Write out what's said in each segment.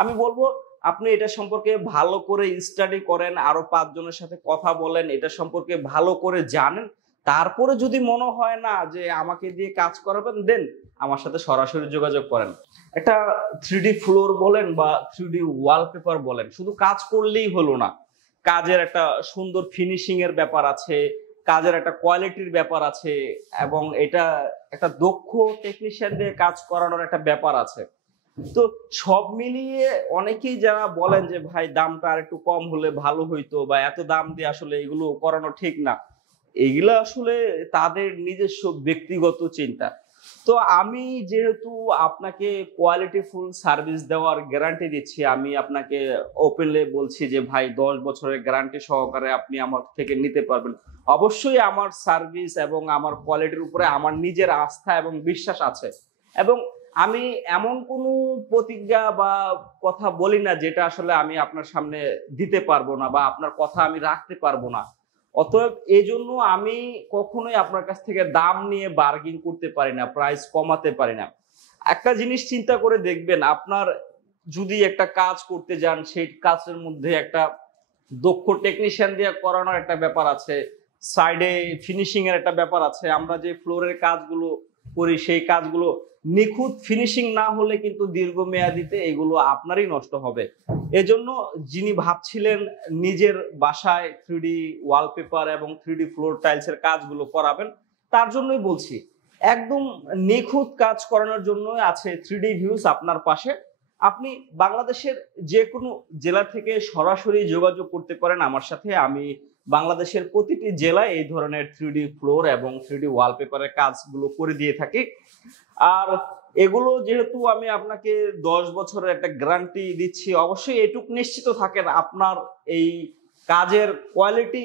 আমি বলবো আপনি এটা সম্পর্কে ভালো করে স্টাডি করেন, আরো 5 জনের সাথে কথা বলেন, এটা সম্পর্কে ভালো করে জানেন। তারপরে যদি মনে হয় না যে আমাকে দিয়ে কাজ করাবেন, দেন আমার সাথে সরাসরি যোগাযোগ করেন। একটা 3D ফ্লোর বলেন বা 3D ওয়ালপেপার বলেন, শুধু কাজ করলেই হলো না। কাজের একটা সুন্দর ফিনিশিং এর ব্যাপার আছে, কাজের একটা কোয়ালিটির ব্যাপার আছে, এবং এটা একটা দক্ষ টেকনিশিয়ান দিয়ে কাজ করানোর একটা ব্যাপার আছে। তো সব মিলিয়ে অনেকেই যারা বলেন যে ভাই দামটা আর একটু কম হলে ভালো হইতো, বা এত দাম দিয়ে আসলে এগুলো করানো ঠিক না, এগুলো আসলে তাদের নিজস্ব ব্যক্তিগত চিন্তা। তো আমি যেহেতু আপনাকে কোয়ালিটি ফুল সার্ভিস দেওয়ার গ্যারান্টি দিচ্ছি, আমি আপনাকে ওপেনলি বলছি যে ভাই 10 বছরের গ্যারান্টি সহকারে আপনি আমার থেকে নিতে পারবেন। অবশ্যই আমার সার্ভিস এবং আমার কোয়ালিটির উপরে আমার নিজের আস্থা এবং বিশ্বাস আছে, এবং আমি এমন কোনো প্রতিজ্ঞা বা কথা বলি না যেটা আসলে আমি আপনার সামনে দিতে পারবো না বা আপনার কথা আমি রাখতে পারবো না। অতএব এই জন্য আমি কখনোই আপনার কাছ থেকে দাম নিয়ে বার্গেন করতে পারি না, প্রাইস কমাতে পারি না। একটা জিনিস চিন্তা করে দেখবেন, আপনার যদি একটা কাজ করতে যান, সেই কাজের মধ্যে একটা দক্ষ টেকনিশিয়ান দিয়ে করানোর একটা ব্যাপার আছে, সাইডে ফিনিশিং এর একটা ব্যাপার আছে। আমরা যে ফ্লোরের কাজগুলো করি, সেই কাজগুলো নিখুঁত ফিনিশিং না হলে কিন্তু দীর্ঘমেয়াদীতে এগুলো আপনারই নষ্ট হবে। এজন্য যিনি ভাবছিলেন নিজের বাসায় 3D ওয়ালপেপার এবং 3D ফ্লোর টাইলসের কাজগুলো করাবেন, তার জন্যই বলছি, একদম নিখুঁত কাজ করানোর জন্য আছে 3D ভিউজ আপনার পাশে। আপনি বাংলাদেশের যে কোনো জেলা থেকে সরাসরি যোগাযোগ করতে পারেন আমার সাথে। আমি বাংলাদেশের প্রতিটি জেলায় এই ধরনের 3D ফ্লোর এবং 3D ওয়ালপেপারের কাজগুলো করে দিয়ে থাকি। আর এগুলো যেহেতু আমি আপনাকে 10 বছরের একটা গ্যারান্টি দিচ্ছি, অবশ্যই এটুক নিশ্চিত থাকেন আপনার এই কাজের কোয়ালিটি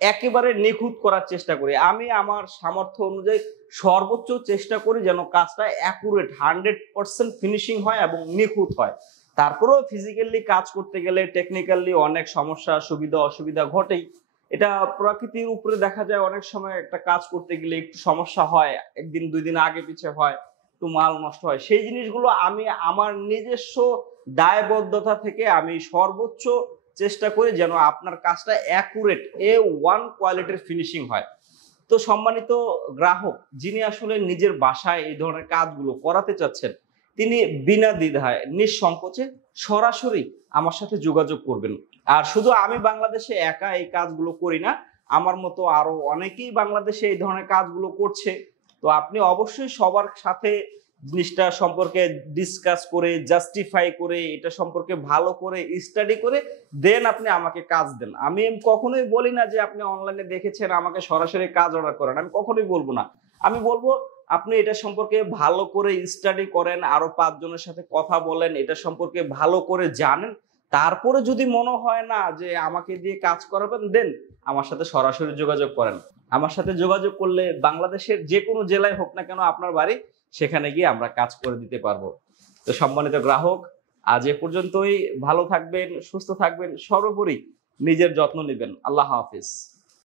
একেবারে নিখুঁত করার চেষ্টা করি। আমি আমার সামর্থ্য অনুযায়ী সর্বোচ্চ চেষ্টা করি যেন কাজটা অ্যাকুরেট 100% ফিনিশিং হয় এবং নিখুঁত হয়। তারপরেও ফিজিক্যালি কাজ করতে গেলে টেকনিক্যালি অনেক সমস্যা সুবিধা অসুবিধা ঘটেই। এটা প্রকৃতির উপরে দেখা যায়, অনেক সময় একটা কাজ করতে গেলে একটু সমস্যা হয়, একদিন 2 দিন আগে পিছে হয়, একটু মাল নষ্ট হয়। সেই জিনিসগুলো আমি আমার নিজস্ব দায়বদ্ধতা থেকে আমি সর্বোচ্চ চেষ্টা করি যেন আপনার কাজটা অ্যাকুরেট A1 কোয়ালিটির ফিনিশিং হয়। তো সম্মানিত গ্রাহক, যিনি আসলে নিজের বাসায় এই ধরনের কাজগুলো করাতে চাচ্ছেন, তিনি বিনা দ্বিধায় নিঃসংকোচে সরাসরি আমার সাথে যোগাযোগ করবেন। আর শুধু আমি বাংলাদেশে একা এই কাজগুলো করি না, আমার মতো আরো অনেকেই বাংলাদেশে এই ধরনের কাজগুলো করছে। তো আপনি অবশ্যই সবার সাথে জিনিসটা সম্পর্কে ডিসকাস করে, জাস্টিফাই করে, এটা সম্পর্কে ভালো করে স্টাডি করে দেন আপনি আমাকে কাজ দেন। আমি কখনোই বলি না যে আপনি অনলাইনে দেখেছেন আমাকে সরাসরি কাজ অর্ডার করেন, আমি কখনোই বলবো না। আমি বলবো আপনি এটা সম্পর্কে ভালো করে স্টাডি করেন, আরো 5 জনের সাথে কথা বলেন, এটা সম্পর্কে ভালো করে জানেন। তারপরে যদি মনে হয় না যে আমাকে দিয়ে কাজ করাবেন, দেন আমার সাথে সরাসরি যোগাযোগ করেন। আমার সাথে যোগাযোগ করলে বাংলাদেশের যে কোনো জেলায় হোক না কেন আপনার বাড়ি, সেখানে গিয়ে আমরা কাজ করে দিতে পারবো। তো সম্মানিত গ্রাহক, আজ এ পর্যন্তই। ভালো থাকবেন, সুস্থ থাকবেন, সর্বোপরি নিজের যত্ন নেবেন। আল্লাহ হাফিজ।